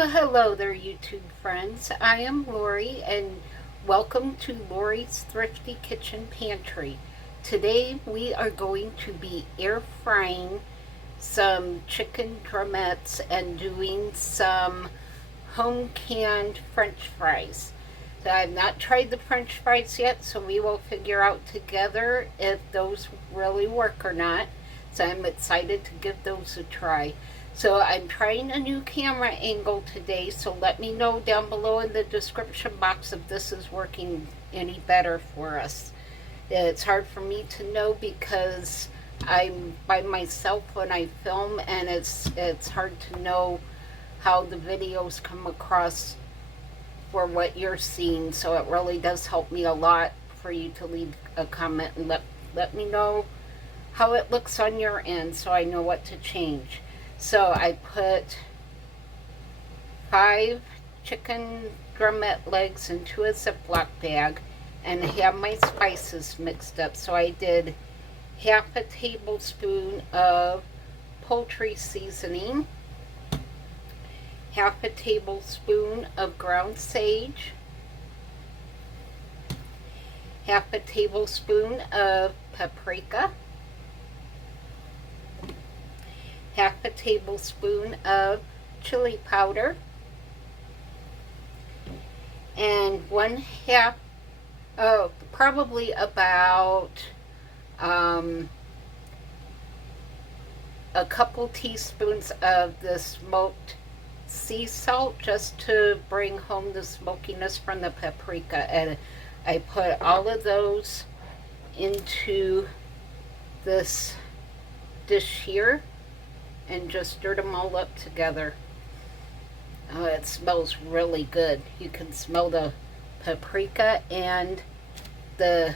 Well, hello there, YouTube friends. I am Lori, and welcome to Lori's Thrifty Kitchen Pantry. Today we are going to be air frying some chicken drumettes and doing some home canned French fries. So I've not tried the French fries yet, so we will figure out together if those really work or not. So I'm excited to give those a try. So I'm trying a new camera angle today, so let me know down below in the description box if this is working any better for us. It's hard for me to know because I'm by myself when I film, and it's hard to know how the videos come across for what you're seeing. So it really does help me a lot for you to leave a comment and let me know how it looks on your end so I know what to change. So I put 5 chicken drumette legs into a ziplock bag and have my spices mixed up. So I did half a tablespoon of poultry seasoning, half a tablespoon of ground sage, half a tablespoon of paprika, half a tablespoon of chili powder, and probably about a couple teaspoons of the smoked sea salt, just to bring home the smokiness from the paprika. And I put all of those into this dish here and just stirred them all up together. It smells really good. You can smell the paprika and the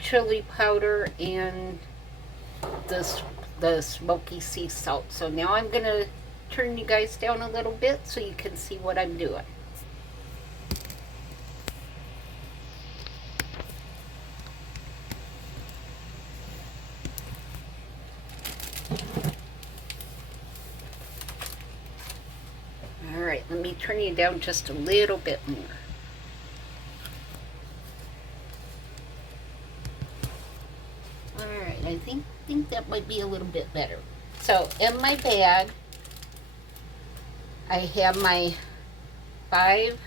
chili powder and the smoky sea salt. So now I'm gonna turn you guys down a little bit so you can see what I'm doing. Alright, let me turn you down just a little bit more. Alright, I think that might be a little bit better. So in my bag, I have my 5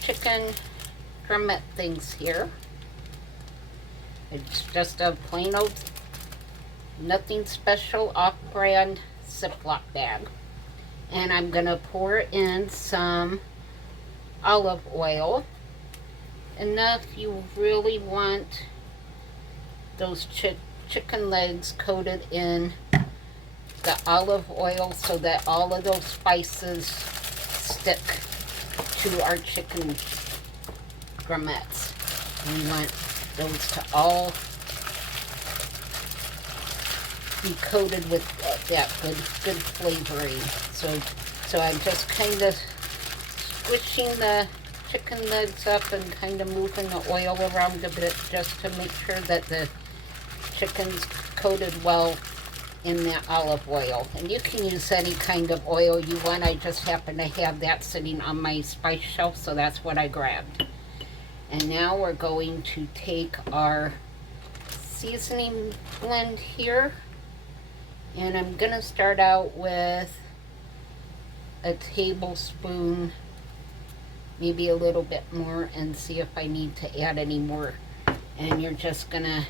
chicken drumette things here. It's just a plain old, nothing special, off-brand Ziploc bag. And I'm going to pour in some olive oil. Enough you really want those chicken legs coated in the olive oil so that all of those spices stick to our chicken drumettes. We want those to all be coated with that good flavoring. So I'm just kind of squishing the chicken legs up and kind of moving the oil around a bit just to make sure that the chicken's coated well in that olive oil. And you can use any kind of oil you want. I just happen to have that sitting on my spice shelf, so that's what I grabbed. And now we're going to take our seasoning blend here, and I'm gonna start out with a tablespoon, maybe a little bit more, and see if I need to add any more. And you're just gonna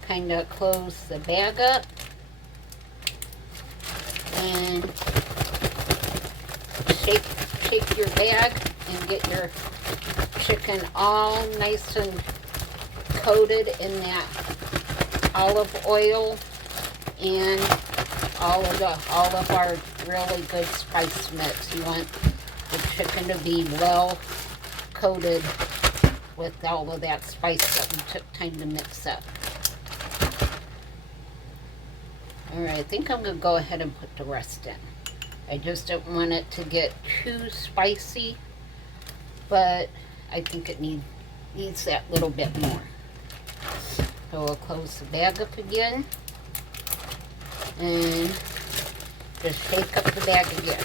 kind of close the bag up and shake your bag and get your chicken all nice and coated in that olive oil and all of our really good spice mix. You want the chicken to be well coated with all of that spice that we took time to mix up. Alright, I think I'm going to go ahead and put the rest in. I just don't want it to get too spicy, but I think it needs that little bit more. So we'll close the bag up again and Just shake up the bag again.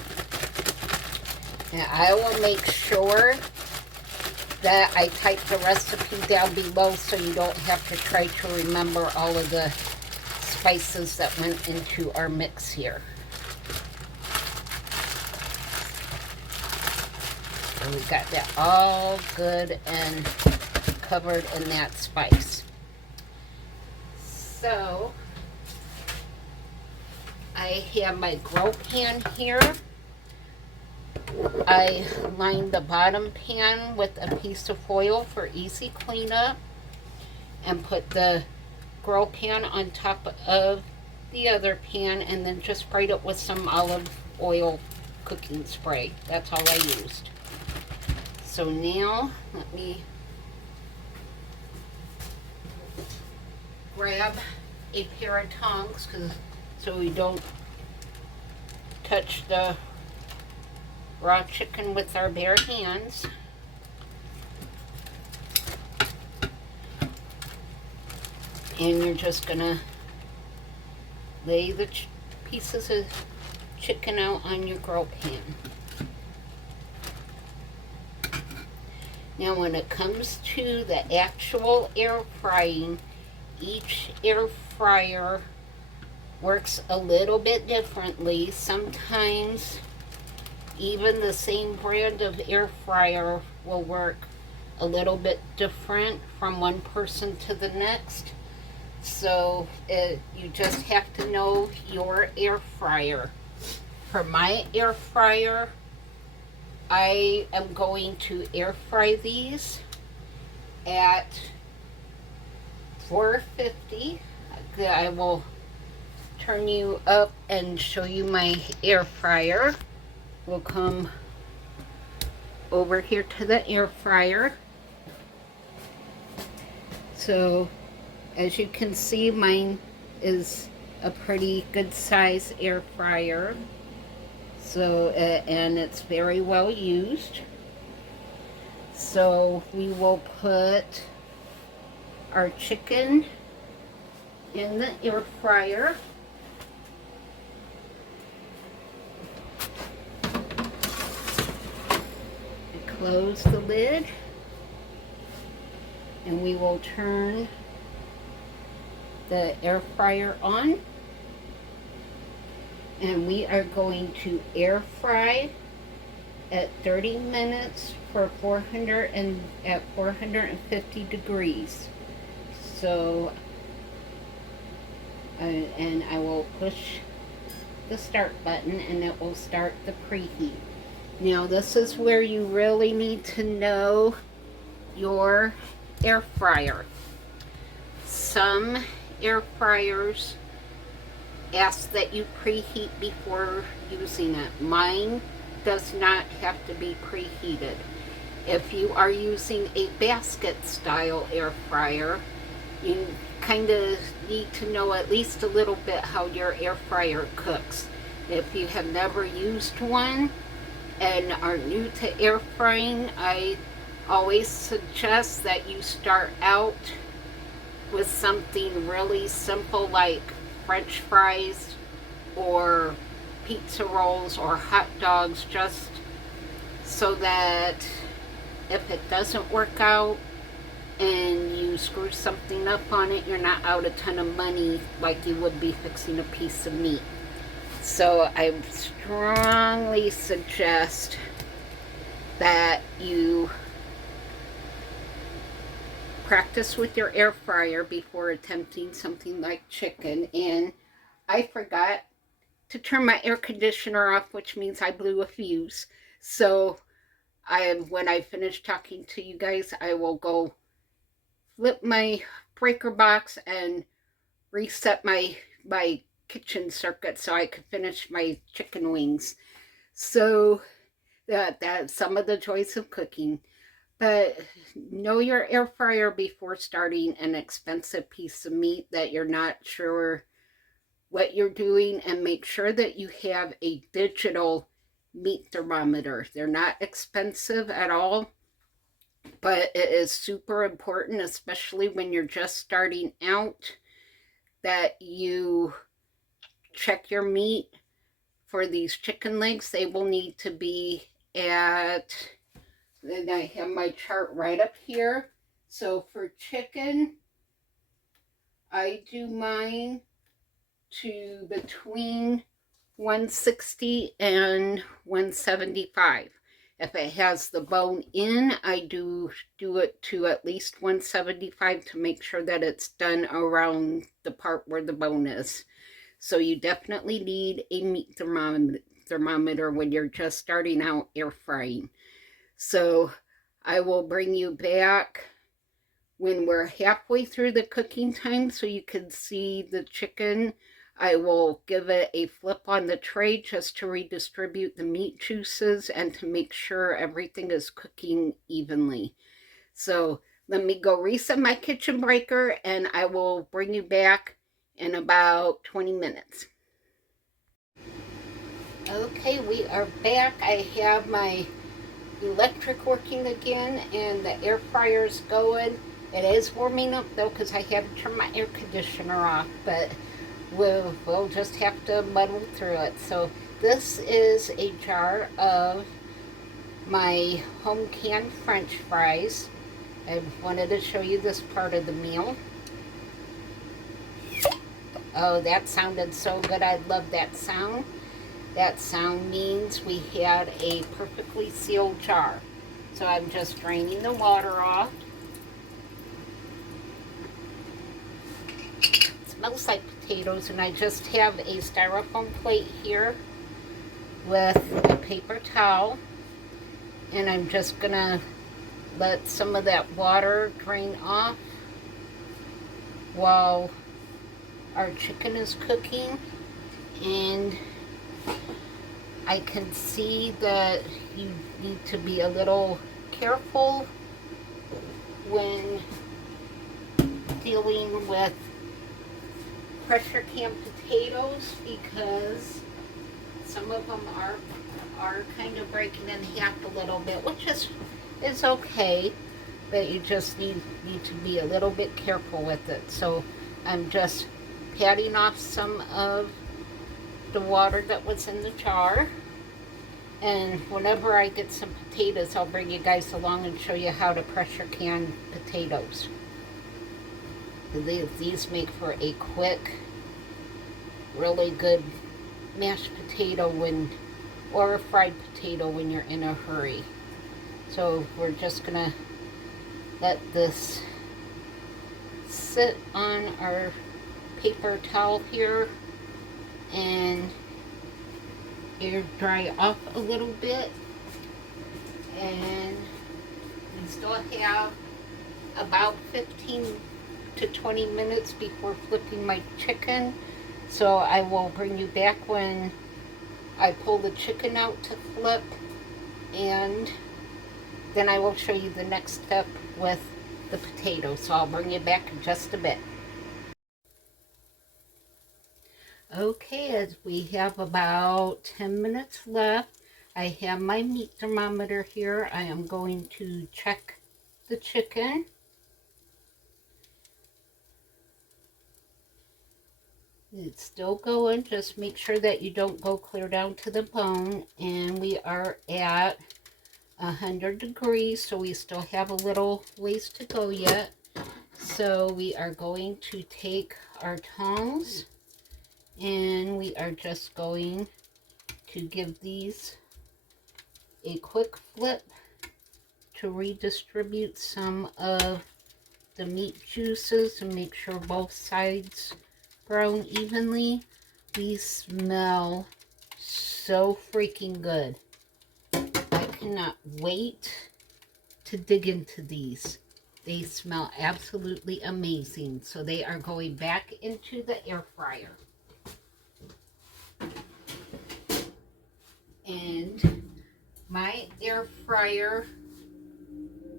And I will make sure that I type the recipe down below so you don't have to try to remember all of the spices that went into our mix here. And we got that all good and covered in that spice. So I have my grill pan here. I lined the bottom pan with a piece of foil for easy cleanup and put the grill pan on top of the other pan and then just sprayed it with some olive oil cooking spray. That's all I used. So now let me grab a pair of tongs so we don't touch the raw chicken with our bare hands. And you're just gonna lay the pieces of chicken out on your grill pan. Now when it comes to the actual air frying, each air fryer works a little bit differently. Sometimes even the same brand of air fryer will work a little bit different from one person to the next. So you just have to know your air fryer. For my air fryer, I am going to air fry these at 450. I will turn you up and show you my air fryer. We'll come over here to the air fryer. So as you can see, mine is a pretty good size air fryer. So and it's very well used. So we will put our chicken in the air fryer. Close the lid, and we will turn the air fryer on, and we are going to air fry at 30 minutes for 450 degrees. So and I will push the start button and it will start the preheat. Now this is where you really need to know your air fryer. Some air fryers ask that you preheat before using it. Mine does not have to be preheated. If you are using a basket style air fryer, you kind of need to know at least a little bit how your air fryer cooks. If you have never used one and are new to air frying, I always suggest that you start out with something really simple like French fries or pizza rolls or hot dogs, just so that if it doesn't work out and you screw something up on it, you're not out a ton of money like you would be fixing a piece of meat. So I strongly suggest that you practice with your air fryer before attempting something like chicken. And I forgot to turn my air conditioner off, which means I blew a fuse. So when I finish talking to you guys, I will go flip my breaker box and reset my kitchen circuit so I could finish my chicken wings. So that's some of the joys of cooking. But know your air fryer before starting an expensive piece of meat that you're not sure what you're doing, and make sure that you have a digital meat thermometer. They're not expensive at all, but it is super important, especially when you're just starting out, that you check your meat for these chicken legs, they will need to be at, then I have my chart right up here. So for chicken, I do mine to between 160 and 175. If it has the bone in, I do it to at least 175 to make sure that it's done around the part where the bone is. So you definitely need a meat thermometer when you're just starting out air frying. So I will bring you back when we're halfway through the cooking time so you can see the chicken. I will give it a flip on the tray just to redistribute the meat juices and to make sure everything is cooking evenly. So let me go reset my kitchen breaker and I will bring you back in about 20 minutes. Okay, we are back. I have my electric working again and the air fryer's going. It is warming up though because I haven't turned my air conditioner off, but we'll just have to muddle through it. So this is a jar of my home canned French fries. I wanted to show you this part of the meal. Oh, that sounded so good. I love that sound. That sound means we had a perfectly sealed jar. So I'm just draining the water off. It smells like potatoes, and I just have a styrofoam plate here with a paper towel. And I'm just gonna let some of that water drain off while our chicken is cooking. And I can see that you need to be a little careful when dealing with pressure can potatoes because some of them are kind of breaking in half a little bit, which is okay, but you just need to be a little bit careful with it. So I'm just patting off some of the water that was in the jar, and whenever I get some potatoes I'll bring you guys along and show you how to pressure can potatoes. These make for a quick, really good mashed potato or a fried potato when you're in a hurry. So we're just gonna let this sit on our paper towel here and air dry off a little bit, and we still have about 15 to 20 minutes before flipping my chicken. So I will bring you back when I pull the chicken out to flip, and then I will show you the next step with the potatoes. So I'll bring you back in just a bit. Okay, as we have about 10 minutes left, I have my meat thermometer here. I am going to check the chicken. It's still going. Just make sure that you don't go clear down to the bone. And we are at 100 degrees, so we still have a little ways to go yet. So we are going to take our tongs and we are just going to give these a quick flip to redistribute some of the meat juices and make sure both sides brown evenly. These smell so freaking good. I cannot wait to dig into these. They smell absolutely amazing. So they are going back into the air fryer. And my air fryer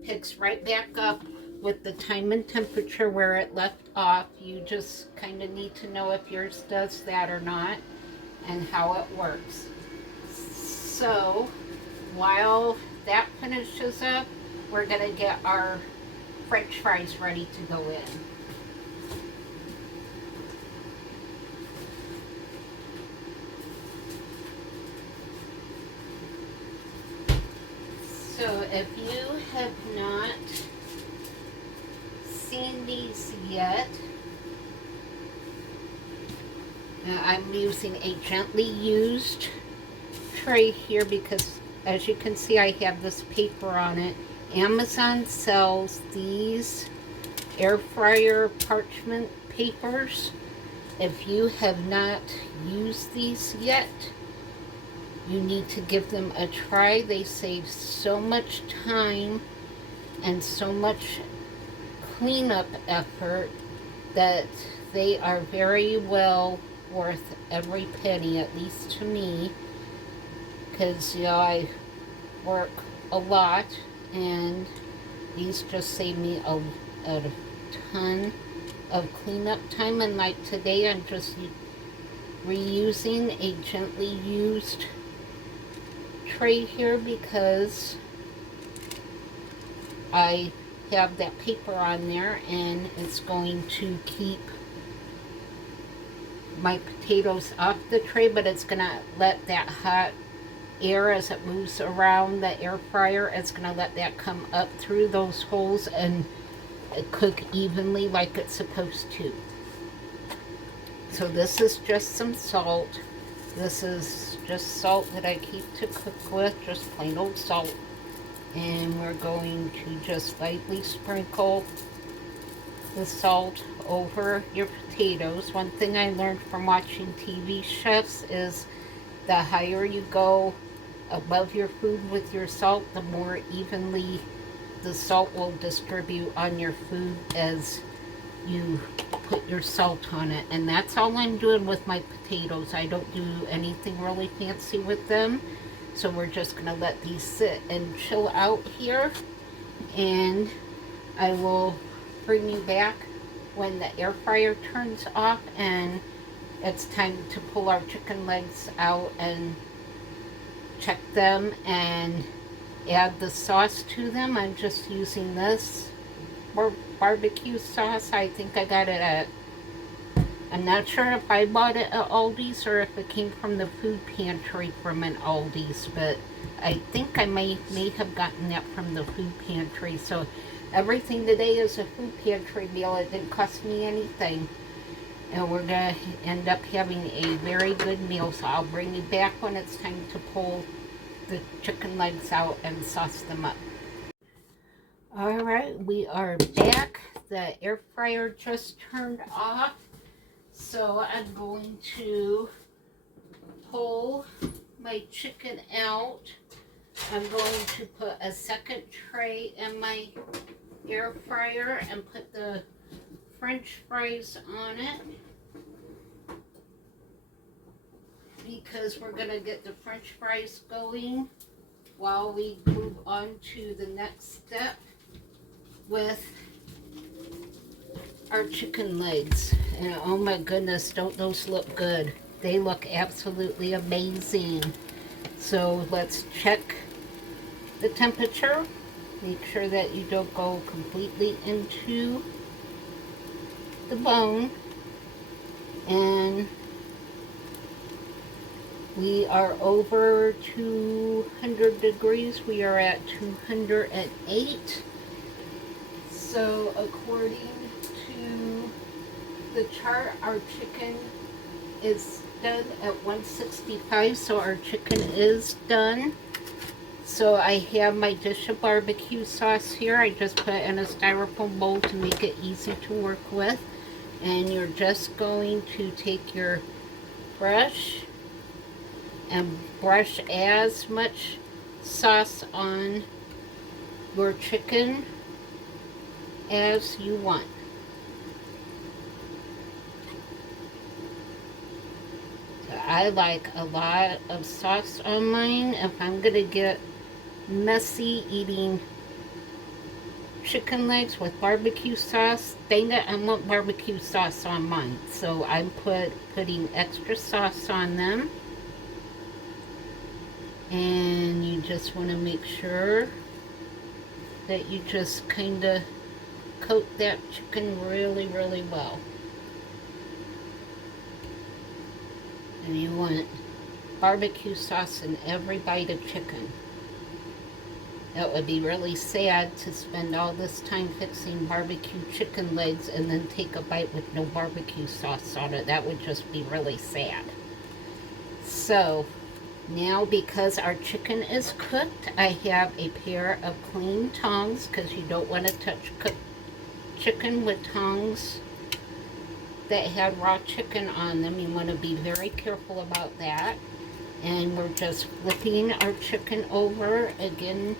picks right back up with the time and temperature where it left off. You just kind of need to know if yours does that or not and how it works. So while that finishes up, we're going to get our French fries ready to go in. So if you have not seen these yet, I'm using a gently used tray here because, as you can see, I have this paper on it. Amazon sells these air fryer parchment papers. If you have not used these yet, you need to give them a try. They save so much time and so much cleanup effort that they are very well worth every penny, at least to me, because I work a lot and these just save me a ton of cleanup time. And like today, I'm just reusing a gently used tray here because I have that paper on there and it's going to keep my potatoes off the tray, but it's gonna let that hot air, as it moves around the air fryer, it's gonna let that come up through those holes and cook evenly like it's supposed to. So this is just some salt. This is just salt that I keep to cook with, just plain old salt. And we're going to just lightly sprinkle the salt over your potatoes. One thing I learned from watching TV chefs is the higher you go above your food with your salt, the more evenly the salt will distribute on your food as you put your salt on it. And that's all I'm doing with my potatoes. I don't do anything really fancy with them. So we're just going to let these sit and chill out here. And I will bring you back when the air fryer turns off and it's time to pull our chicken legs out and check them and add the sauce to them. I'm just using this barbecue sauce. I think I got it at, I'm not sure if I bought it at Aldi's or if it came from the food pantry from an Aldi's, but I think I may have gotten that from the food pantry. So everything today is a food pantry meal. It didn't cost me anything. And we're going to end up having a very good meal. So I'll bring you back when it's time to pull the chicken legs out and sauce them up. Alright, we are back. The air fryer just turned off. So I'm going to pull my chicken out. I'm going to put a second tray in my air fryer and put the French fries on it, because we're going to get the French fries going while we move on to the next step with our chicken legs. And oh my goodness, don't those look good? They look absolutely amazing. So let's check the temperature. Make sure that you don't go completely into the bone. And we are over 200 degrees. We are at 208. So according to the chart, our chicken is done at 165. So our chicken is done. So I have my dish of barbecue sauce here. I just put it in a styrofoam bowl to make it easy to work with. And you're just going to take your brush and brush as much sauce on your chicken as you want. So I like a lot of sauce on mine. If I'm gonna get messy eating chicken legs with barbecue sauce, dang it, I want barbecue sauce on mine. So I'm putting extra sauce on them. And you just want to make sure that you just kind of coat that chicken really, really well. And you want barbecue sauce in every bite of chicken. It would be really sad to spend all this time fixing barbecue chicken legs and then take a bite with no barbecue sauce on it. That would just be really sad. So now, because our chicken is cooked, I have a pair of clean tongs, because you don't want to touch cooked chicken with tongs that had raw chicken on them. You want to be very careful about that. And we're just flipping our chicken over again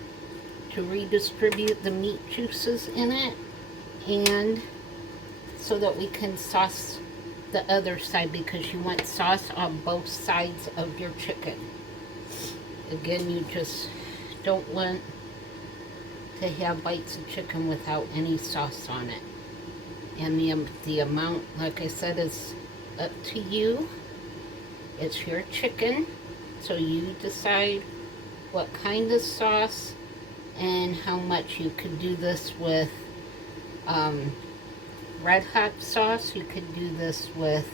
to redistribute the meat juices in it, and so that we can sauce the other side, because you want sauce on both sides of your chicken. Again, you just don't want to have bites of chicken without any sauce on it. And the amount, like I said, is up to you. It's your chicken, so you decide what kind of sauce and how much. You could do this with red hot sauce. You could do this with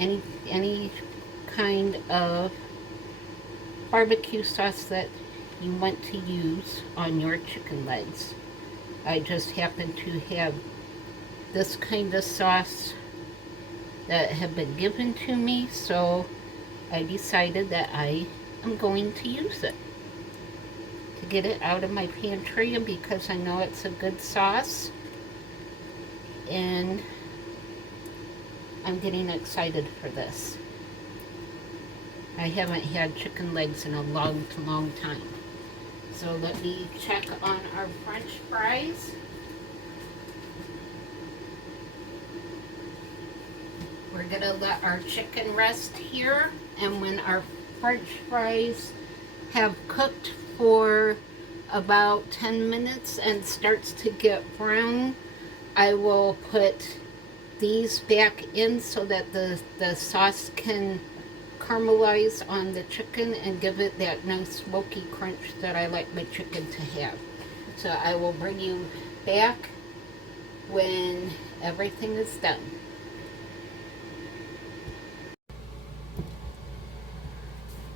any kind of barbecue sauce that you want to use on your chicken legs. I just happen to have this kind of sauce that have been given to me, so I decided that I am going to use it to get it out of my pantry, and because I know it's a good sauce, and I'm getting excited for this. I haven't had chicken legs in a long time. So let me check on our French fries. We're gonna let our chicken rest here, and when our French fries have cooked for about 10 minutes and starts to get brown, I will put these back in so that the sauce can caramelize on the chicken and give it that nice smoky crunch that I like my chicken to have. So I will bring you back when everything is done.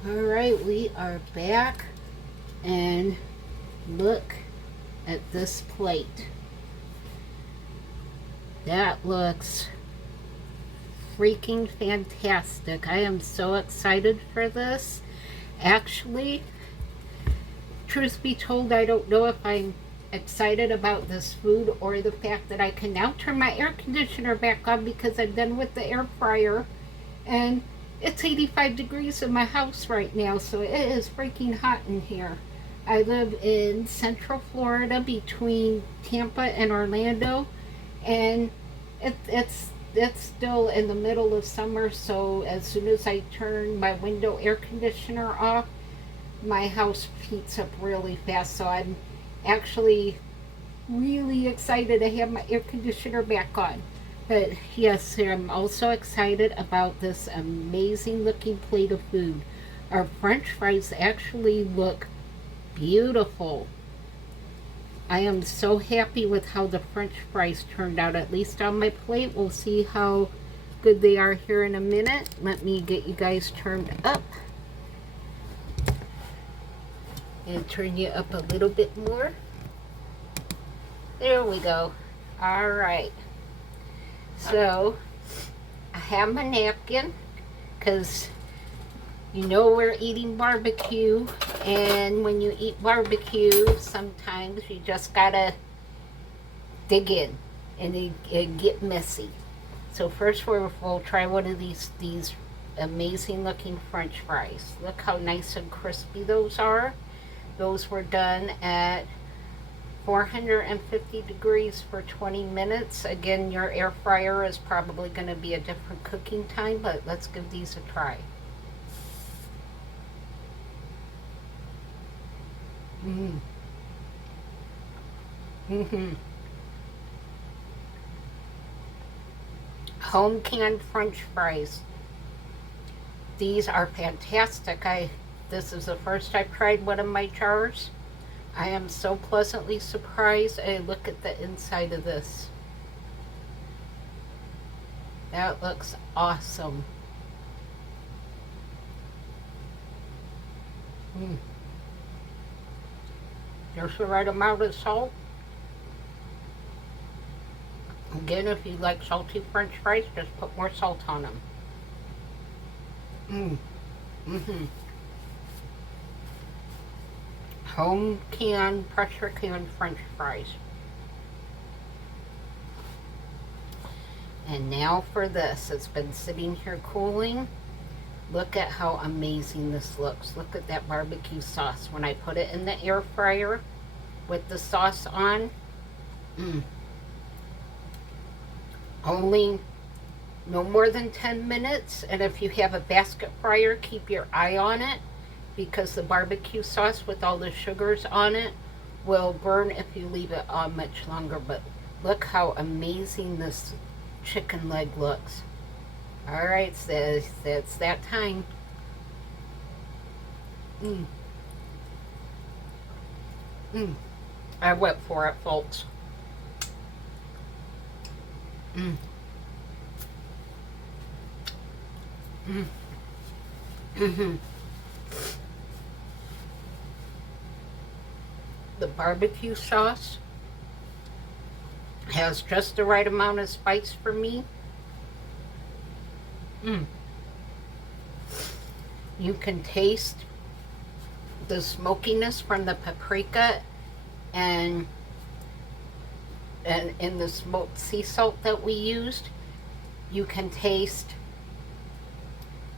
Alright, we are back, and look at this plate. That looks freaking fantastic. I am so excited for this. Actually, truth be told, I don't know if I'm excited about this food or the fact that I can now turn my air conditioner back on because I'm done with the air fryer, and it's 85 degrees in my house right now, so it is freaking hot in here. I live in Central Florida between Tampa and Orlando, and it's still in the middle of summer, so as soon as I turn my window air conditioner off, my house heats up really fast. So I'm actually really excited to have my air conditioner back on. But yes, I'm also excited about this amazing looking plate of food. Our French fries actually look beautiful. I am so happy with how the French fries turned out, at least on my plate. We'll see how good they are here in a minute. Let me get you guys turned up. And turn you up a little bit more. There we go. Alright. So, I have my napkin, because you know we're eating barbecue, and when you eat barbecue, sometimes you just gotta dig in, and it get messy. So first we'll try one of these amazing looking French fries. Look how nice and crispy those are. Those were done at 450 degrees for 20 minutes. Again, your air fryer is probably going to be a different cooking time, but let's give these a try. Home canned French fries. These are fantastic. This is the first I've tried one of my jars. I am so pleasantly surprised. Look at the inside of this. That looks awesome. Just the right amount of salt. Again, if you like salty French fries, just put more salt on them. Home can, pressure can French fries. And now for this. It's been sitting here cooling. Look at how amazing this looks. Look at that barbecue sauce. When I put it in the air fryer with the sauce on, only no more than 10 minutes. And if you have a basket fryer, keep your eye on it, because the barbecue sauce with all the sugars on it will burn if you leave it on much longer. But look how amazing this chicken leg looks. All right, so it's that time. I went for it, folks. The barbecue sauce has just the right amount of spice for me. You can taste the smokiness from the paprika and in the smoked sea salt that we used. You can taste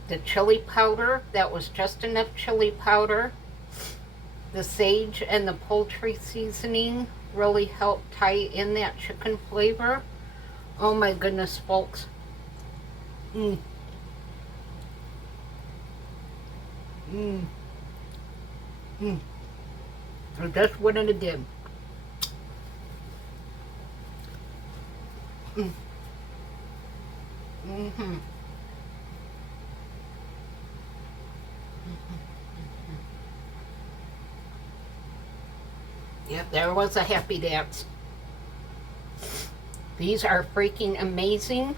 the chili powder. That was just enough chili powder. The sage and the poultry seasoning really helped tie in that chicken flavor. Oh my goodness, folks. Just what it did. Yep, there was a happy dance. These are freaking amazing.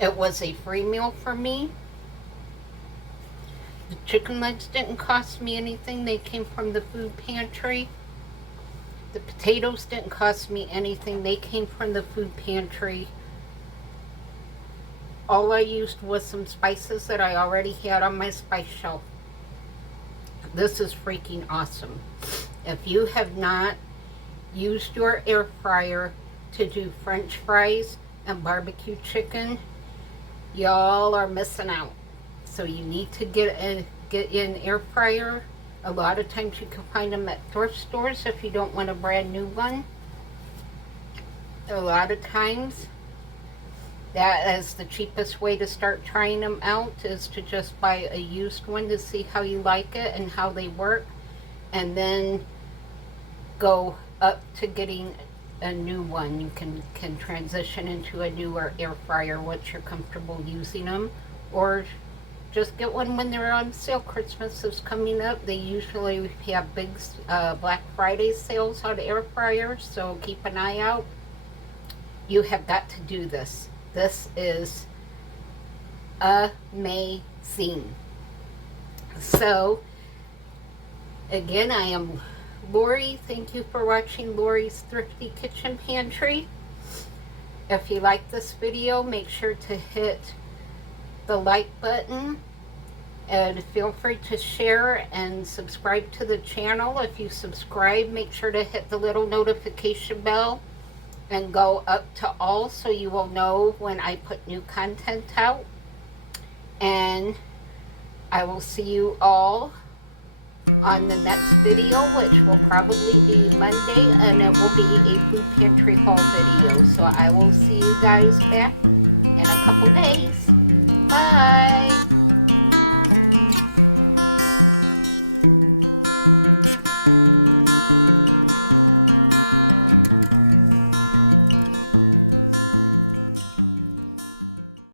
It was a free meal for me. The chicken legs didn't cost me anything. They came from the food pantry. The potatoes didn't cost me anything. They came from the food pantry. All I used was some spices that I already had on my spice shelf. This is freaking awesome. If you have not used your air fryer to do French fries and barbecue chicken, y'all are missing out. So you need to get an air fryer. A lot of times you can find them at thrift stores if you don't want a brand new one. A lot of times that is the cheapest way to start trying them out, is to just buy a used one to see how you like it and how they work, and then go up to getting a new one. You can transition into a newer air fryer once you're comfortable using them, or just get one when they're on sale. Christmas is coming up. They usually have big Black Friday sales on air fryers, so keep an eye out. You have got to do this. This is amazing. So, again, I am Lori. Thank you for watching Lori's Thrifty Kitchen Pantry. If you like this video, make sure to hit the like button, and feel free to share and subscribe to the channel. If you subscribe, make sure to hit the little notification bell and go up to all, so you will know when I put new content out. And I will see you all on the next video, which will probably be Monday, and it will be a food pantry haul video. So I will see you guys back in a couple days. Bye.